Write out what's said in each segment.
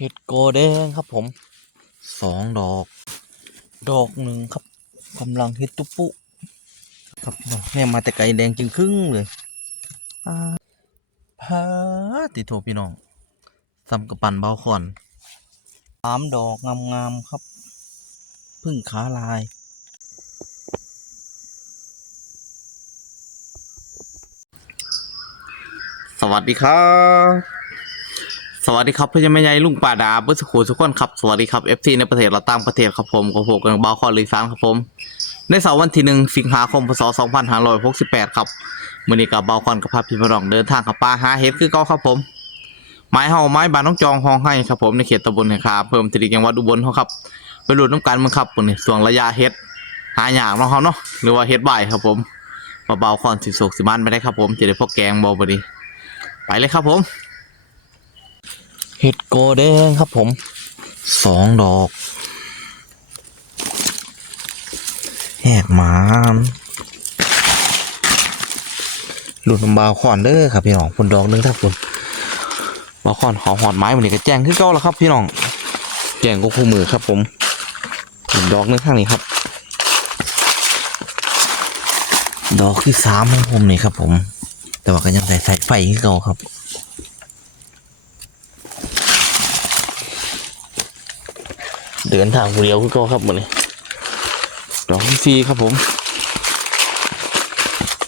เห็ดโกแดงครับผมสองดอก ดอกหนึ่งครับกำลังเห็ดตุปุครับพี่น้องแม่มาแต่ไกลแดงจึงครึ่งเลยอ่าพาติโทพี่น้องซ้ำกับปั่นเบาขอนสามดอกงามๆครับ พึ่งขาลายสวัสดีครับ สวัสดีครับพี่ยแม่ใหญ่ลุงป่าดาบุษคูทุกคนครับสวัสดีครับ FC ในประเทศเราต่างประเทศครับผมกับผมกับเบาคอลีซานครับผม ในเสาร์วันที่หนึ่งสิงหาคมพศ2568ครับมื้อนี้กับเบาคอนกับพาพี่พี่น้องเดินทางกับป่าหาเห็ดคือเก่าครับผมไม้เฮาไม้บานน้องจองห้องให้ครับผมในเขตตำบลแห่งคาเพิ่มติดจังหวัดอุบลเขาครับไปหลุดน้ำกันมึงครับปุ่นส่วงระยะเฮ็ดหาหยางเนาะเขาเนาะหรือว่าเฮ็ดบ่ายครับผมเบาๆคอนสิโศกสิมันไม่ได้ครับผมจะได้พวกแกงเบาบดีไปเลยครับผม เห็ดโกแดงครับผมสองดอกแหกหมานหลุดบาวขอนเด้อครับพี่น้องผลดอกหนึงถ้าผลบาวขอนขอหอดไม้มันนี่ก็แจ้งขึ้นเก้าแล้วครับ พี่น้องแจ้งก็คู่มือครับ ผมดอกหนึงข้างนี้ครับ ดอกที่สามของผมนี่ครับ ผม แต่ว่าก็ยังใส่ใส่ไฟขึ้นเก่าครับ เดินทางเดียวคือก็ครับหมดเลยดอกที่สี่ครับผม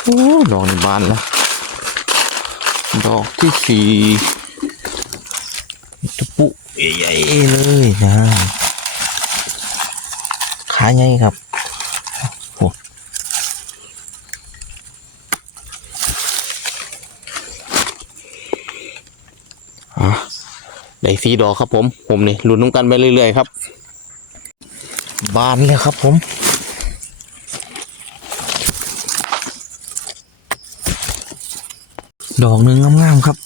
โอ้ดอกในบานแล้วดอกที่สี่ตุปุใหญ่เลยนะขาใหญ่ครับโอ้อะได้สี่ดอกครับผม ผมนี่หลุ้นน้ำกันไปเรื่อยๆครับ บานแล้วครับผมดอกหนึ่งงามๆครับ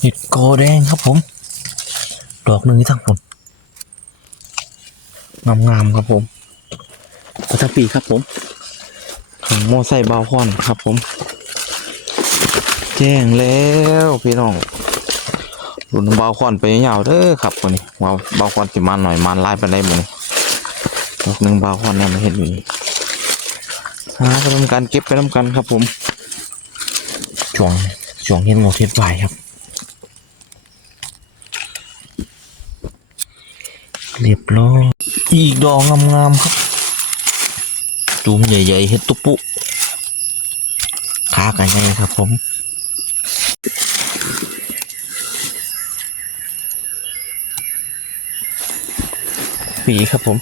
เห็ดโกแดงครับผม ดอกหนึ่งที่ทั้งผมงามๆครับผมพัตปีครับผมของโมไซค์บาวคอนครับผม แจ้งแล้วพี่น้อง รุ่นเบาคอนไปยาวเด้อครับวันนี้ว่าเบาคอนสิมาหน่อยมันไล่ไปได้หมดนี่ดอกหนึ่งเบาคอนเนี่ยมาเห็นอยู่นี่หาไปทำการเก็บไปทำกันครับผมช่วงช่วงเห็นหมดเห็ดไวครับ เรียบร้อยอีกดอกงามๆครับจุ่มใหญ่ๆเห็ดตุ๊ปุขากันใหญ่ครับผม ปีครับผม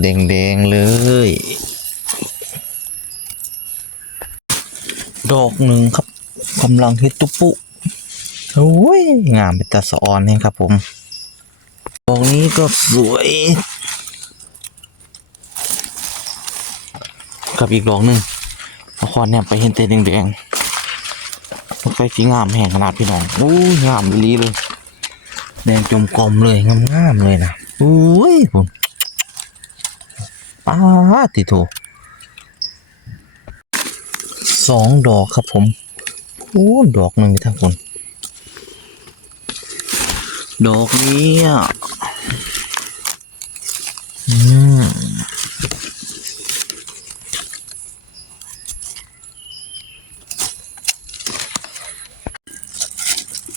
แดงๆเลย ดอกหนึ่งครับกำลังฮ็ดตุปุโอ้ยงามเป็นตาสะออนเนี่ยครับผมดอกนี้ก็สวยกับอีกดอกหนึ่งละครเนี่ยไปเห็นเตแดงๆมันไปสีงามแห่งขนาดพี่น้องโอ้ยงามลีเลย แดงจมกลมเลยงามๆเลยนะ อุ้ยผมป้าติโถสองดอกครับผมโอ้ดอกหนึ่งทั้งคนดอกนี้อะอืม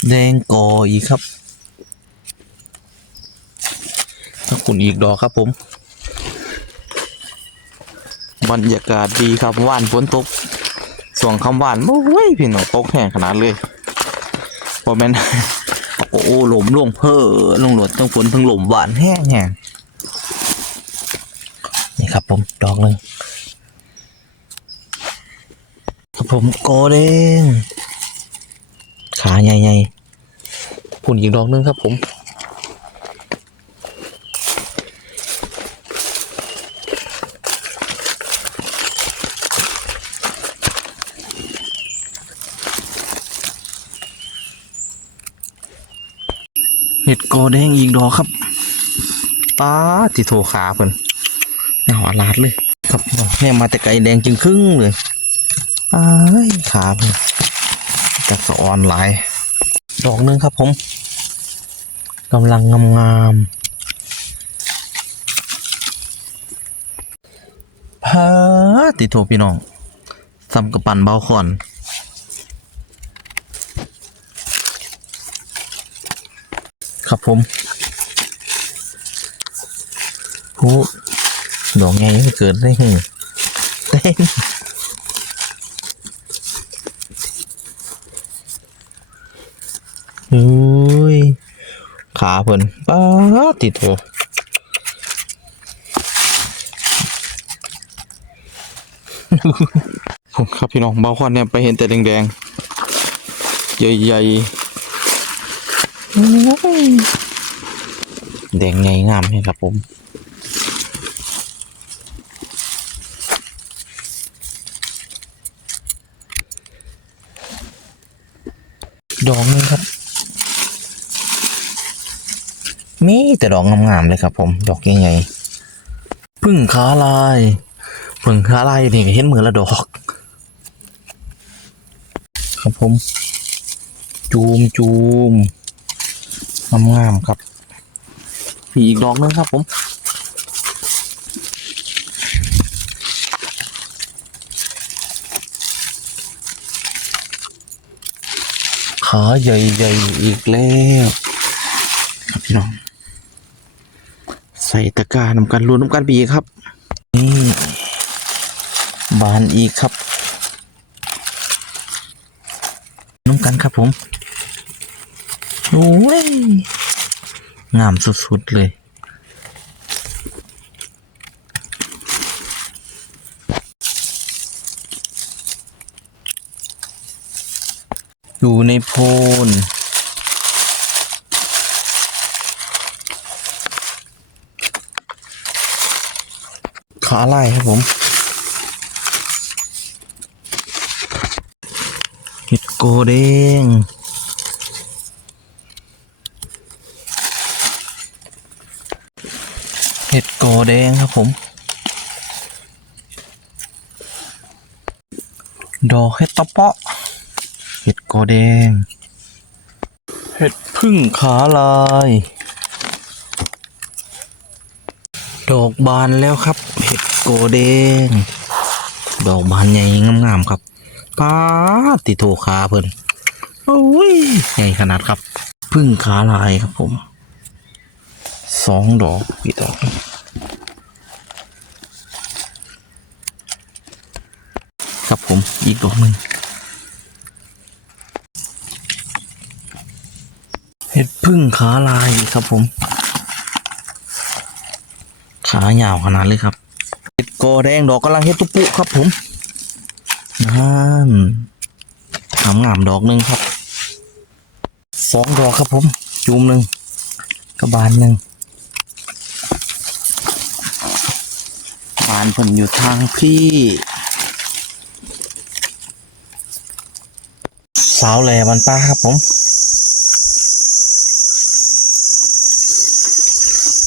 แดงกออีกครับ ถ้า คุณอีกดอกครับผมบรรยากาศดีครับว่านฝนตกส่วงคำว่านโอ้ยพี่น้องตกแห้งขนาดเลยพอแม่นโอ้โหหลมลงเพ้อลงหลดต้องฝนทั้งหลมหวานแห้งแห้งนี่ครับผมดอกหนึ่งครับผมโกเด้งขาใหญ่ๆคุณอีกดอกหนึงครับผม เห็ดโกแดงอีกดอกครับป้าติโทขาเพิ่นน่าหวาลาดเลย ครับพี่น้องแม่มาแต่ไกลแดงจึงครึ่งเลยอ้ายขาเพิ่นตจากสะออนไลน์ดอกหนึงครับผมกำลังงามๆพาติโทพี่น้องซ้ำกับปั่นเบาคอน ครับผมโอ้ดอกไงไม่เกิดได้ไงเต้นอุ้ยขาเพิ่นป้าติดโถผมครับพี่น้องเบาควันเนี่ยไปเห็นแต่แดงๆ ใหญ่ๆ แดงไงงามให้ครับผมดอกนึงครับ มีแต่ดอกงามๆเลยครับผม ดอกใหญ่ๆพึ่งขาลายพึ่งขาลายนี่เห็นมือละดอก ครับผม จูมจูม งามๆครับมีอีกดอกนึงครับผมขาใหญ่ๆอีกแล้วครับพี่น้อง ใส่ตะกร้าน้ำกันรูน้ำกันปีกครับนี่บานอีกครับน้ำกันครับผม โอ้ย งามสุด ๆ เลยอยู่ในโพน ขาลายครับผมเห็ดโกเด้ง โกแดงครับผม ดอกเห็ดตะเปาะ เห็ดโกแดง เห็ดพึ่งขาลาย ดอกบานแล้วครับ เห็ดโกแดง ดอกบานใหญ่งามๆครับป้าติโทขาเพิ่นโอ้ยใหญ่ขนาดครับ พึ่งขาลายครับผมสองดอกอีกดอกหนึ่ง ครับผมอีกดอกหนึ่งเห็ดพึ่งขาลายครับผม ขายาวขนาดเลยครับเห็ดกอแดงดอกกำลังเห็ดตุ๊ปุครับผมนั่นงามงามดอกหนึ่งครับสองดอกครับผม จูมหนึ่งกระบาลหนึ่งบานผมอยู่ทางพี่ สาวแหล่บันป้าครับผม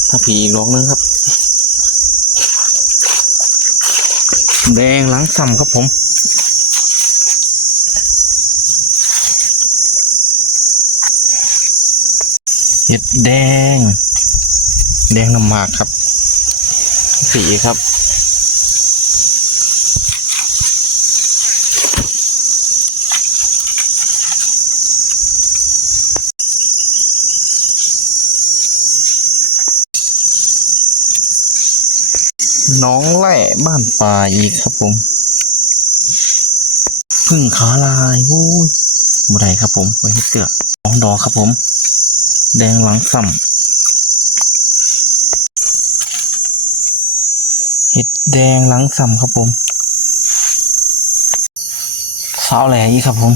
ถ้าผีอีกดอกนึงครับ แดงหล้างซ้ำครับผมเห็ดแดง แดงน้ำหมากครับสีครับ น้องแหล่บ้านป่าอีกครับผมพึ่งขาลายวู้ยบ่ได้ครับผมไว้ให้เสือกสองดอกครับผม แดงหลังซ้ำเห็ดแดงหลังซ้ำครับผมสาวแหล่อีกครับผม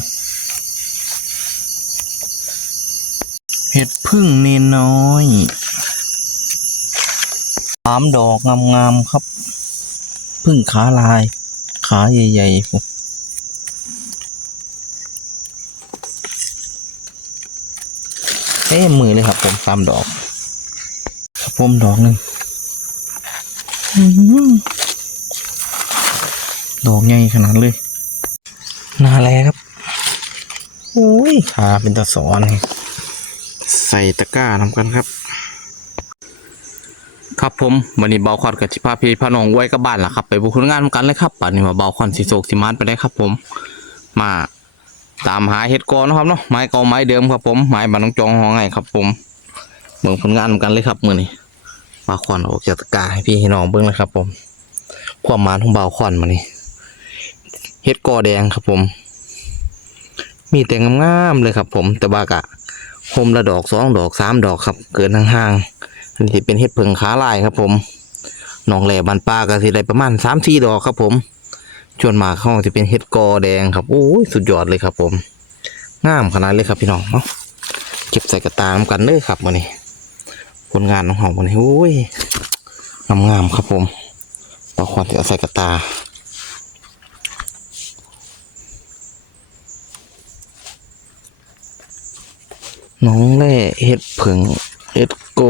เห็ดพึ่งเนนน้อยามดอกงามๆครับ พึ่งขาลาย ขาใหญ่ๆผมเอ้มือเลยครับผมสามดอกครับผมดอกหนึ่งอื้อหือดอกใหญ่ขนาดเลยนาแลครับโอ้ยขาเป็นตะสอนใส่ตะกร้าทำกันครับ ครับผมวันนี้เบาคอนกับชิพาพีพานองไว้กับบ้านล่ะครับ ไปบุกคนงานกันเลยครับป่านนี้มาเบาคอนสิโศกสิมานไปได้ครับ ผม มาตามหาเห็ดกอนะครับเนาะไม้เก่าไม้เดิมครับ ผมไม้บานน้องจองห้องไงครับ ผมเบิ่งผลงานกันเลยครับมือนี้เบาคอนออกจากตะกาให้พี่ให้น้องเบิ่งเลยครับ ผม ความมานของเบาคอนมานี่เห็ดกอแดงครับ ผม มีแต่งงามๆเลยครับ ผมแต่ว่ากะโฮมละดอกสองดอกสามดอกครับ เกินห่างๆ อันนี้เป็นเห็ดเพิงขาลายครับ ผมหนองแหล่บันปลาก็สิได้ประมาณสามสี่ดอกครับ ผมชวนมาเข้าจะเป็นเห็ดกอแดงครับโอ้ยสุดยอดเลยครับ ผมงามขนาดเลยครับพี่น้องเนาะเก็บใส่กระตามกันเลยครับวันนี้ ผลงานของเราวันนี้โอ้ยงามๆครับ ผมต่อควรจะใส่กระตาน้องแร่เห็ดผึ่งเห็ดโก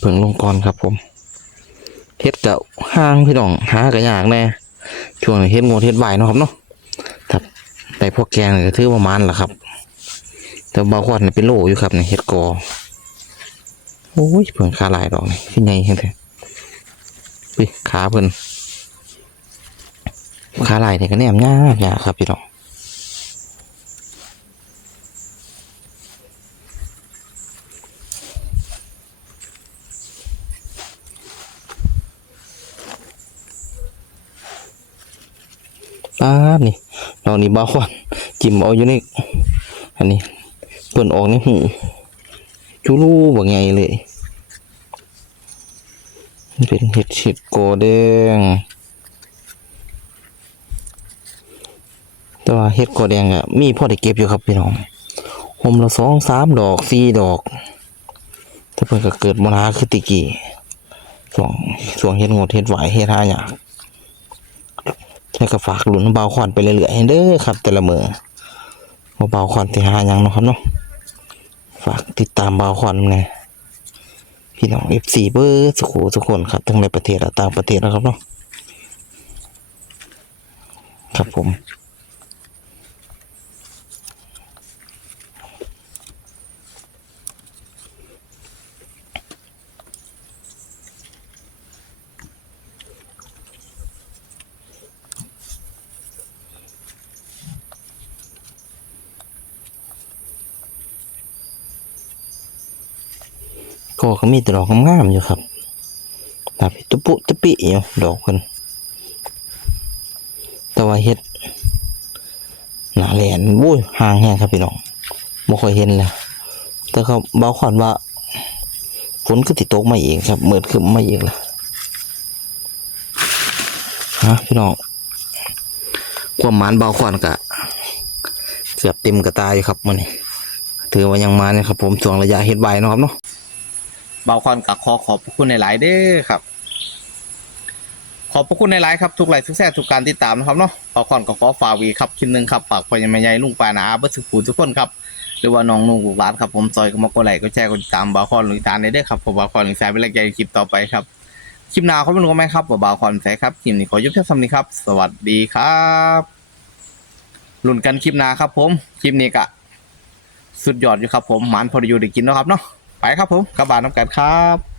เอาเห็ดผึ่งลงก่อนครับผมเห็ดกับห้างพี่น้องหากันยากแน่ช่วงเห็ดงดเห็ดใบเนาะครับเนาะถ้าไปพวกแกงก็ถือประมาณละครับ แต่บางคนนี่เป็นโลอยู่ครับในเห็ดกอโอ้ยเพิ่งขาลายดอกนี่ขึ้นไงเห็นไหมอุ้ยขาเพิ่นขาลายเนี่ยก็แนมยากยากครับพี่น้อง ป้านี่เรานี่บ้าควันจิ้มเอาอยู่ในอันนี้เปิ่นออกในหูจูรูบ่ไงเลยเป็นเห็ดเห็ดโกแดงแต่ว่าเห็ดโกแดงอะมีพ่อได้เก็บอยู่ครับพี่น้องหมละสองสามดอกสี่ดอกแต่เพิ่นก็เกิดมนาคือติกี้ส่วงส่วงเฮ็ดงดเฮ็ดไหวเฮ็ดหาหยาก แล้วก็ฝากหลุนเบาควันไปเรื่อยๆเด้อครับ แต่ละมือว่าเบาควันที่หาหยังเนาะครับเนาะฝากติดตามเบาควันนะพี่น้องเอฟซีเบอร์สุขูทุกคนครับทั้งในประเทศและต่างประเทศนะครับเนาะครับผม ก็เขามีแต่ดอกงามๆอยู่ครับตาพิตุปุตุปิอยู่ดอกเพิ่นแต่ว่าเฮ็ดหนาแหลนบุ้ยห่างแห้งครับพี่น้องบ่ค่อยเห็นแล้วแต่เขาเบาขวัญว่าฝนก็ติดตกมาเองครับเหมิดขึ้นมาเองละฮะพี่น้องความหมานเบาขวัญกะเกือบเต็มกระตาอยู่ครับมื้อนี้ถือว่ายังมาเนี่ยครับผมช่วงระยะเฮ็ดใบนะครับเนาะ เบาคอนกับขอขอบคุณในหลายเด้อครับ ขอบพระคุณในหลายครับทุกไลค์ทุกแซ่ทุกการติดตามนะครับเนาะเบาคอนกับขอฝาวีครับคลิปหนึ่งครับฝากพ่อยังไม่ใหญ่ลุงปานาอาเบิร์สุขูทุกคนครับหรือว่าน้องนุ่งลูกหลานครับผมซอยก็มากดไลค์ก็แชร์ก็ติดตามเบาคอนหรือตามในเด้อครับผมเบาคอนหรือแซ่เป็นแรงใจคลิปต่อไปครับคลิปหน้าเขาเป็นรู้ไหมครับว่าเบาคอนแซ่ครับคลิปนี้ขอยุบเท่านี้ครับ สวัสดีครับลุ้นกันคลิปหน้าครับ ผมคลิปนี้กะสุดยอดอยู่ครับผมหมันพอดีอยู่ได้กินนะครับเนาะ ไปครับผมกระบาดน้ำกันครับ